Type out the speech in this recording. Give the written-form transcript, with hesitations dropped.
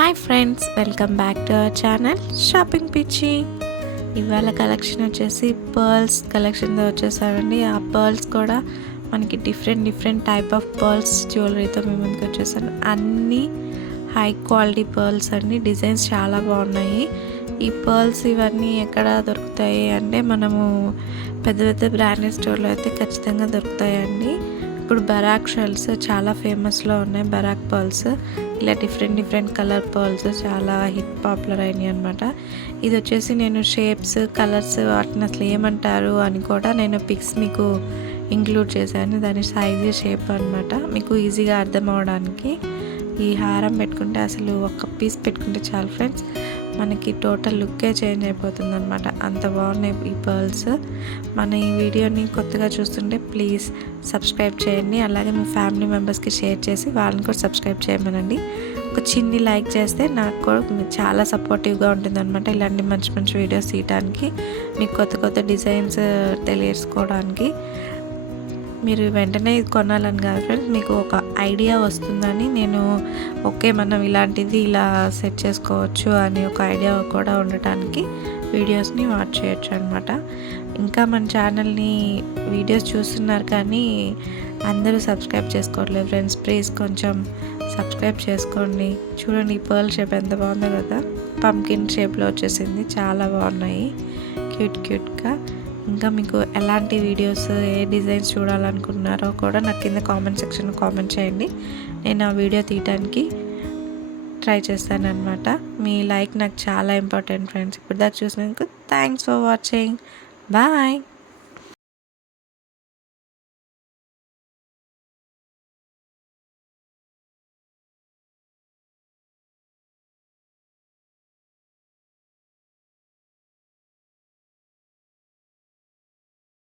Hi friends, welcome back to our channel shopping పిచ్చి. ఇవాళ collection వచ్చేసి పర్ల్స్ కలెక్షన్తో వచ్చేసారండి. ఆ పర్ల్స్ కూడా మనకి డిఫరెంట్ టైప్ ఆఫ్ పర్ల్స్ జ్యువెలరీతో మేము ముందుకు వచ్చేసాను. అన్నీ హై క్వాలిటీ పర్ల్స్ అండి. డిజైన్స్ చాలా బాగున్నాయి. ఈ పర్ల్స్ ఇవన్నీ ఎక్కడ దొరుకుతాయి అంటే మనము పెద్ద బ్రాండెడ్ స్టోర్లో అయితే ఖచ్చితంగా దొరుకుతాయండి. ఇప్పుడు బరాక్ షెల్స్ చాలా ఫేమస్లో ఉన్నాయి. బరాక్ పర్ల్స్ ఇలా డిఫరెంట్ కలర్ పర్ల్స్ చాలా హిట్ పాపులర్ అయినాయి అనమాట. ఇది వచ్చేసి నేను షేప్స్ కలర్స్ వాటిని అసలు ఏమంటారు అని కూడా నేను పిక్స్ మీకు ఇంక్లూడ్ చేశాను. దాని సైజు షేప్ అనమాట, మీకు ఈజీగా అర్థం అవడానికి. ఈ హారం పెట్టుకుంటే అసలు ఒక పీస్ పెట్టుకుంటే చాలు ఫ్రెండ్స్, మనకి టోటల్ లుక్కే చేంజ్ అయిపోతుంది అనమాట. అంత బాగున్నాయి ఈ పర్ల్స్. మన ఈ వీడియోని కొత్తగా చూస్తుంటే ప్లీజ్ సబ్స్క్రైబ్ చేయండి. అలాగే మీ ఫ్యామిలీ మెంబర్స్కి షేర్ చేసి వాళ్ళని కూడా సబ్స్క్రైబ్ చేయమనండి. ఒక చిన్ని లైక్ చేస్తే నాకు కూడా చాలా సపోర్టివ్గా ఉంటుంది అనమాట. ఇలాంటి మంచి వీడియోస్ తీయడానికి, మీకు కొత్త డిజైన్స్ తెలియసుకోవడానికి. మీరు వెంటనే ఇది కొనాలని కాదు ఫ్రెండ్స్, మీకు ఒక ఐడియా వస్తుందని నేను ఓకే మనం ఇలాంటిది ఇలా సెట్ చేసుకోవచ్చు అని ఒక ఐడియా కూడా ఉండటానికి వీడియోస్ని వాచ్ చేయొచ్చు అనమాట. ఇంకా మన ఛానల్ని వీడియోస్ చూస్తున్నారు కానీ అందరూ సబ్స్క్రైబ్ చేసుకోవట్లేదు ఫ్రెండ్స్. ప్లీజ్ కొంచెం సబ్స్క్రైబ్ చేసుకోండి. చూడండి ఈ పర్ల్ షేప్ ఎంత బాగుందో కదా, పంకిన్ షేప్లో వచ్చేసింది. చాలా బాగున్నాయి క్యూట్గా. ఇంకా మీకు ఎలాంటి వీడియోస్ ఏ డిజైన్స్ చూడాలనుకుంటున్నారో కూడా నాకు కింద కామెంట్ సెక్షన్లో కామెంట్ చేయండి. నేను ఆ వీడియో తీయడానికి ట్రై చేస్తాను అనమాట. మీ లైక్ నాకు చాలా ఇంపార్టెంట్ ఫ్రెండ్స్. ఇప్పుడు దాకా చూసినందుకు థ్యాంక్స్ ఫర్ వాచింగ్. బాయ్.